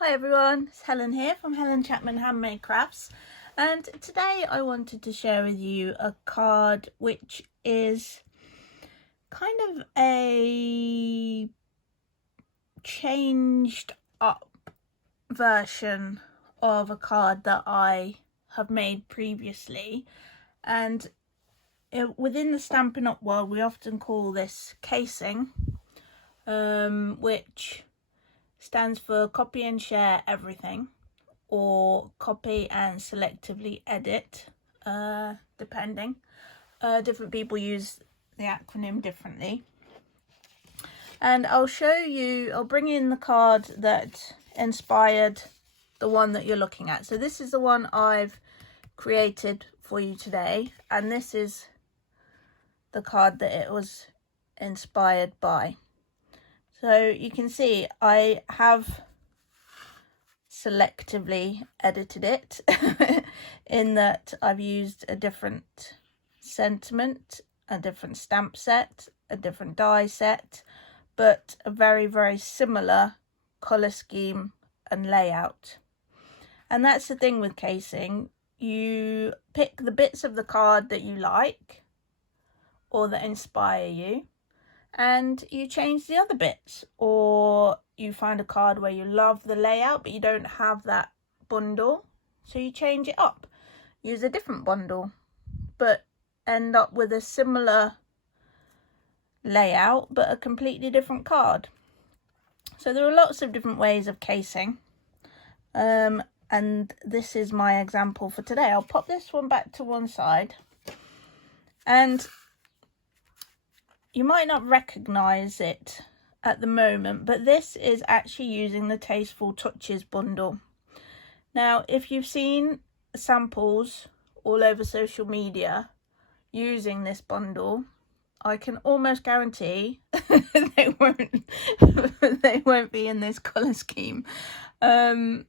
Hi everyone, it's Helen here from Helen Chapman Handmade Crafts, and today I wanted to share with you a card which is kind of a changed up version of a card that I have made previously. And within the Stampin' Up world we often call this casing, which stands for copy and share everything, or copy and selectively edit, depending. Different people use the acronym differently. And I'll bring in the card that inspired the one that you're looking at. So this is the one I've created for you today, and this is the card that it was inspired by. So you can see I have selectively edited it in that I've used a different sentiment, a different stamp set, a different die set, but a very, very similar colour scheme and layout. And that's the thing with casing. You pick the bits of the card that you like or that inspire you, and you change the other bits, or you find a card where you love the layout but you don't have that bundle, so you change it up, use a different bundle, but end up with a similar layout but a completely different card. So there are lots of different ways of casing, and this is my example for today. I'll pop this one back to one side, and you might not recognize it at the moment, but this is actually using the Tasteful Touches Bundle. Now, if you've seen samples all over social media using this bundle, I can almost guarantee they won't be in this colour scheme. The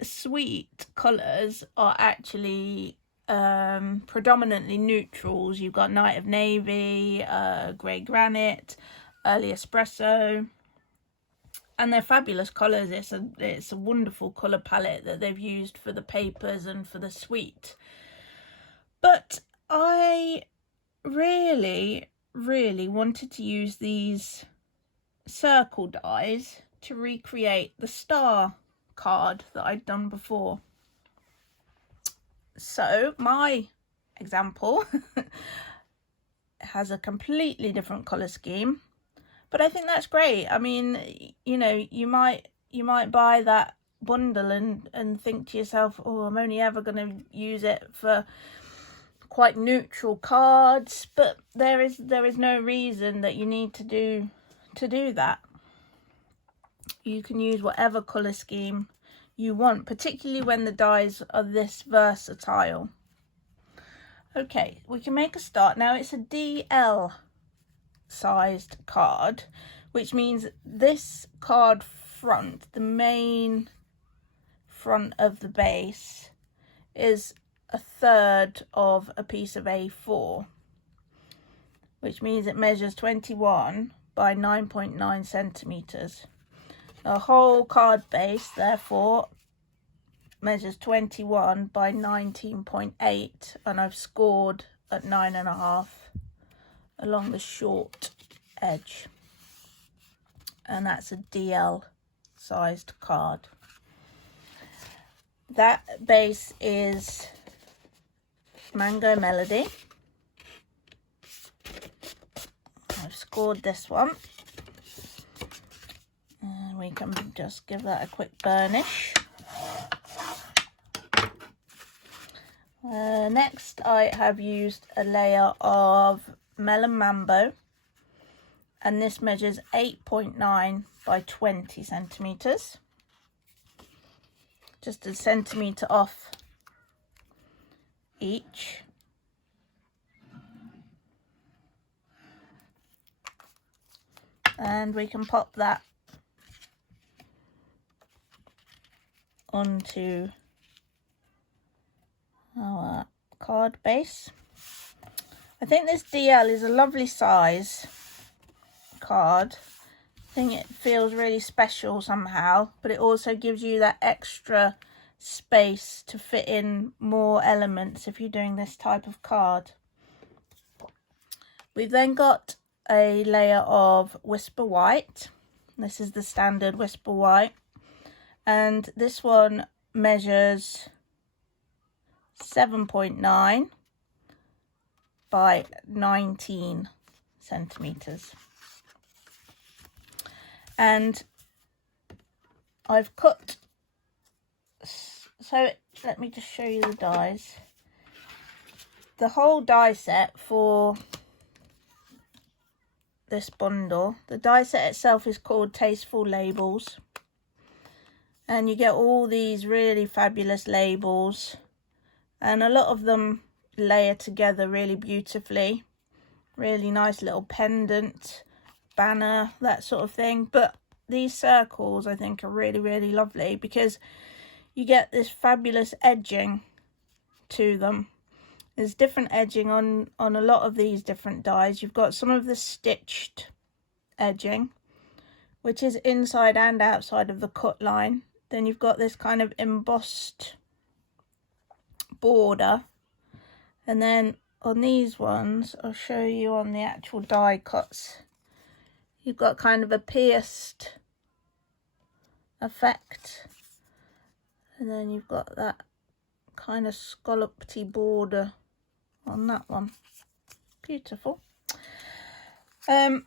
sweet colours are actually predominantly neutrals. You've got Night of Navy, Grey Granite, Early Espresso, and they're fabulous colours. It's a wonderful colour palette that they've used for the papers and for the sweet. But I really wanted to use these circle dies to recreate the star card that I'd done before. So my example has a completely different colour scheme, but I think that's great. I mean, you know, you might buy that bundle and think to yourself, oh, I'm only ever going to use it for quite neutral cards, but there is no reason that you need to do that. You can use whatever colour scheme you want, particularly when the dies are this versatile. Okay, we can make a start. Now it's a DL sized card, which means this card front, the main front of the base, is a third of a piece of A4, which means it measures 21 by 9.9 centimeters. A whole card base, therefore, measures 21 by 19.8, and I've scored at 9.5 along the short edge. And that's a DL sized card. That base is Mango Melody. I've scored this one. And we can just give that a quick burnish. Next, I have used a layer of Melon Mambo, and this measures 8.9 by 20 centimeters. Just a centimeter off each. And we can pop that onto our card base. I think this DL is a lovely size card. I think it feels really special somehow, but it also gives you that extra space to fit in more elements if you're doing this type of card. We've then got a layer of Whisper White. This is the standard Whisper White, and this one measures 7.9 by 19 centimeters. And I've cut, so let me just show you the dies. The whole die set for this bundle, the die set itself is called Tasteful Labels, and you get all these really fabulous labels, and a lot of them layer together really beautifully. Really nice little pendant, banner, that sort of thing. But these circles I think are really lovely because you get this fabulous edging to them. There's different edging on a lot of these different dies. You've got some of the stitched edging, which is inside and outside of the cut line. Then you've got this kind of embossed border, and then on these ones, I'll show you on the actual die cuts, you've got kind of a pierced effect, and then you've got that kind of scallopy border on that one. Beautiful. And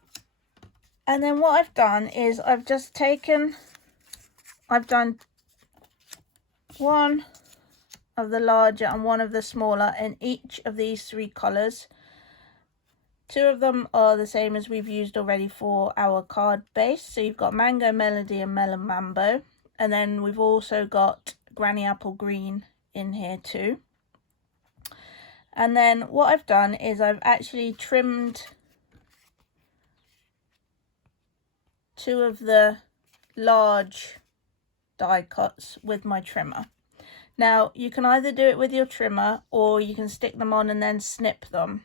then what I've done is I've done one of the larger and one of the smaller in each of these three colours. Two of them are the same as we've used already for our card base. So you've got Mango Melody and Melon Mambo. And then we've also got Granny Apple Green in here too. And then what I've done is I've actually trimmed two of the large die cuts with my trimmer. Now, you can either do it with your trimmer or you can stick them on and then snip them.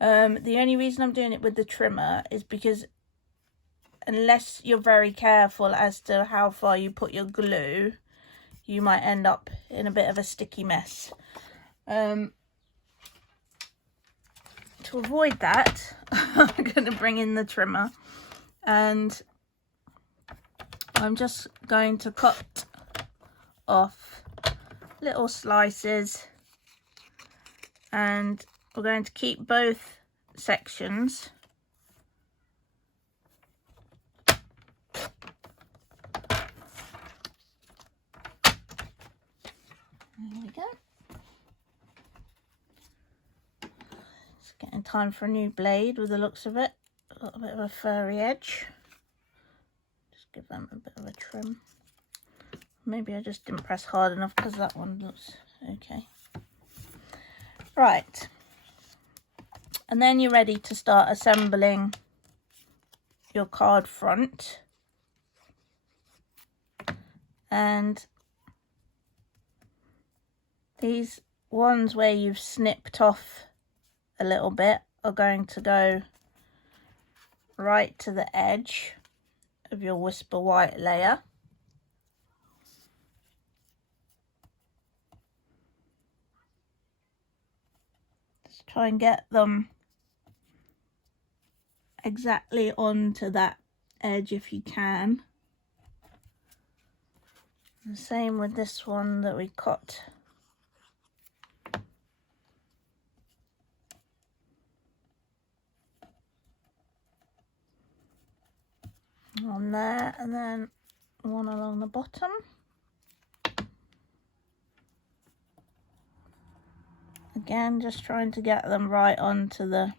The only reason I'm doing it with the trimmer is because unless you're very careful as to how far you put your glue, you might end up in a bit of a sticky mess. To avoid that, I'm going to bring in the trimmer, and I'm just going to cut off little slices, and we're going to keep both sections. There we go. It's getting time for a new blade with the looks of it. Got a bit of a furry edge. Just give them a bit of a trim. Maybe I just didn't press hard enough because that one looks okay. Right. And then you're ready to start assembling your card front. And these ones where you've snipped off a little bit are going to go right to the edge of your Whisper White layer. Just try and get them exactly onto that edge if you can. The same with this one that we cut. On there, and then one along the bottom. Again, just trying to get them right onto the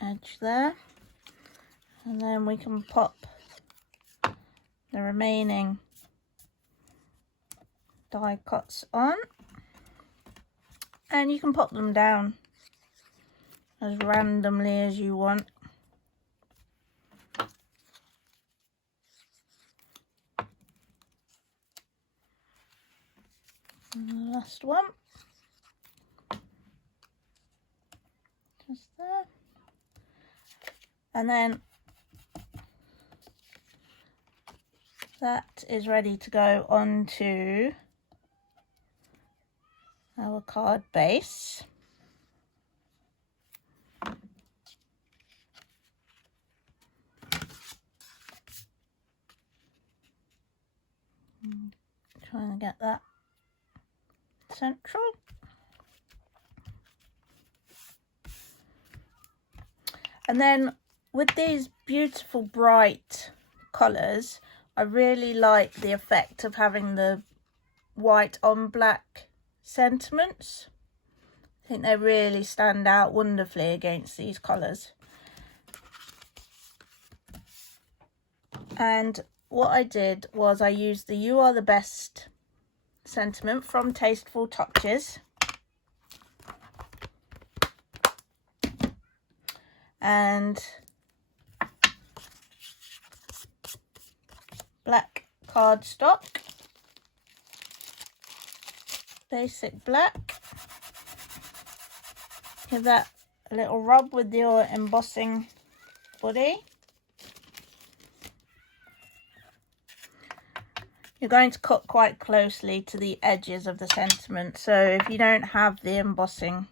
edge there, and then we can pop the remaining die cuts on, and you can pop them down as randomly as you want. And the last one, just there. And then that is ready to go onto our card base. Trying to get that central. And then with these beautiful bright colours, I really like the effect of having the white on black sentiments. I think they really stand out wonderfully against these colours. And what I did was I used the "You Are the Best" sentiment from Tasteful Touches. And black cardstock, basic black. Give that a little rub with your embossing body. You're going to cut quite closely to the edges of the sentiment, so if you don't have the embossing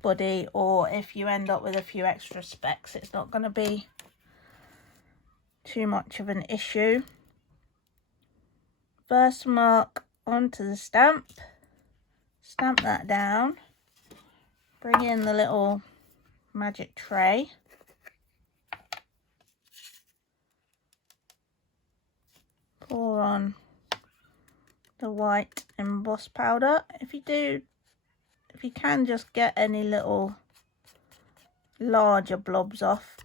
body, or if you end up with a few extra specks, it's not going to be too much of an issue. Versamark onto the stamp, stamp that down, bring in the little magic tray, pour on the white emboss powder. If you can just get any little larger blobs off,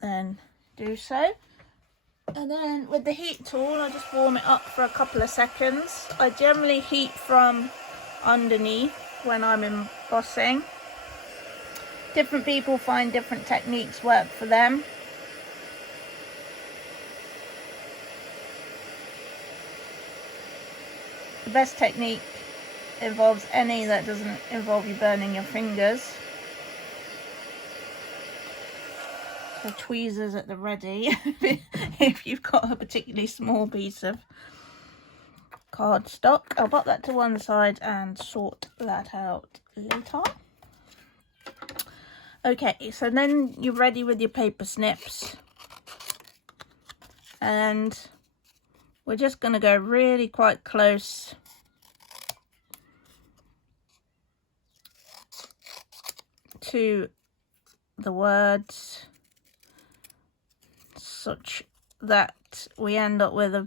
then do so. And then with the heat tool, I just warm it up for a couple of seconds. I generally heat from underneath when I'm embossing. Different people find different techniques work for them. The best technique involves any that doesn't involve you burning your fingers. So tweezers at the ready if you've got a particularly small piece of cardstock. I'll pop that to one side and sort that out later. Okay, so then you're ready with your paper snips, and we're just going to go really quite close to the words, such that we end up with a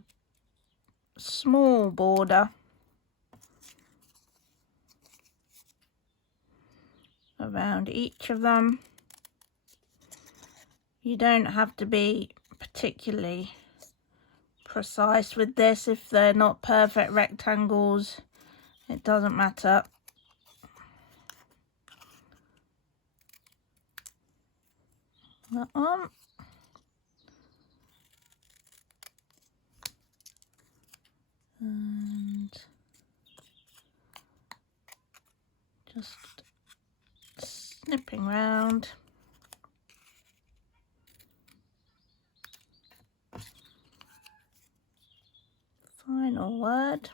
small border around each of them. You don't have to be particularly precise with this. If they're not perfect rectangles, it doesn't matter. That one. And just snipping round. Final word.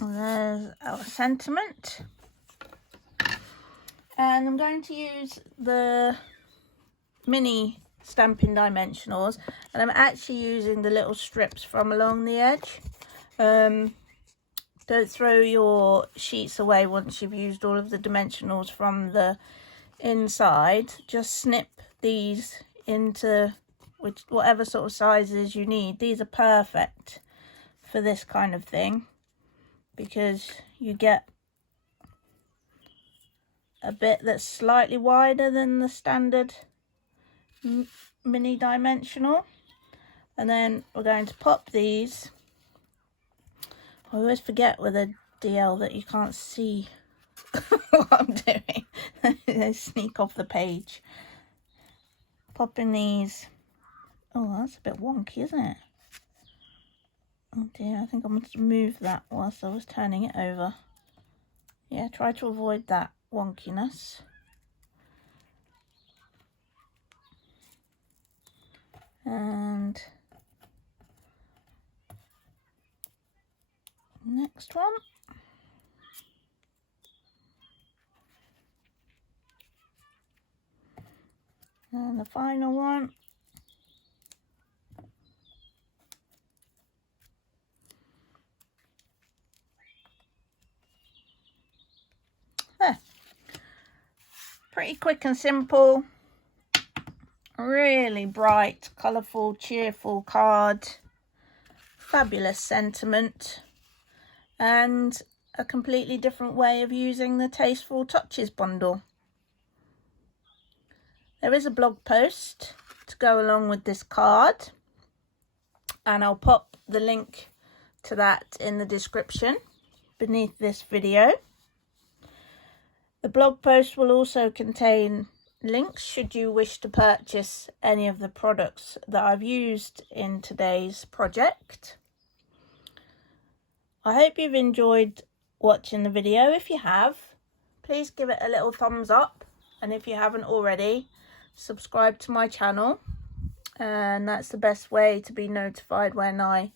And there's our sentiment. And I'm going to use the mini Stampin' Dimensionals, and I'm actually using the little strips from along the edge. Don't throw your sheets away once you've used all of the dimensionals from the inside. Just snip these into whatever sort of sizes you need. These are perfect for this kind of thing, because you get a bit that's slightly wider than the standard mini dimensional. And then we're going to pop these. I always forget with a DL that you can't see what I'm doing. They sneak off the page. Popping these Oh, that's a bit wonky, isn't it? Oh dear, I think I must move that whilst I was turning it over. Yeah, try to avoid that wonkiness. And next one. And the final one. There. Pretty quick and simple. Really bright, colourful, cheerful card. Fabulous sentiment. And a completely different way of using the Tasteful Touches Bundle. There is a blog post to go along with this card, and I'll pop the link to that in the description beneath this video. The blog post will also contain links should you wish to purchase any of the products that I've used in today's project. I hope you've enjoyed watching the video. If you have, please give it a little thumbs up, and if you haven't already, subscribe to my channel, and that's the best way to be notified when I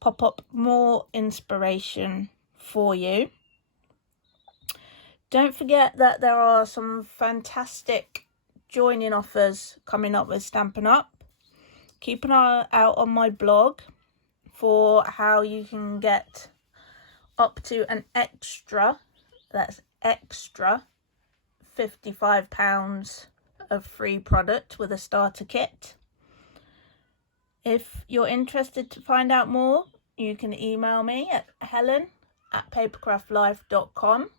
pop up more inspiration for you. Don't forget that there are some fantastic join-in offers coming up with Stampin' Up. Keep an eye out on my blog for how you can get up to an extra, that's extra, £55 of free product with a starter kit. If you're interested to find out more, you can email me at helen@papercraftlife.com,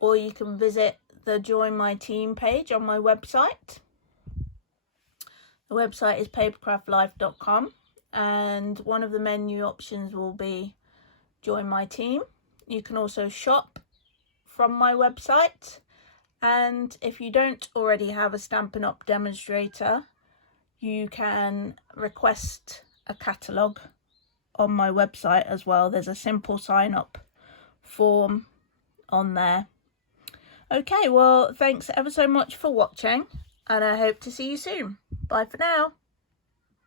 or you can visit the Join My Team page on my website. The website is papercraftlife.com, and one of the menu options will be Join My Team. You can also shop from my website. And if you don't already have a Stampin' Up demonstrator, you can request a catalogue on my website as well. There's a simple sign up form on there. Okay, well, thanks ever so much for watching, and I hope to see you soon. Bye for now.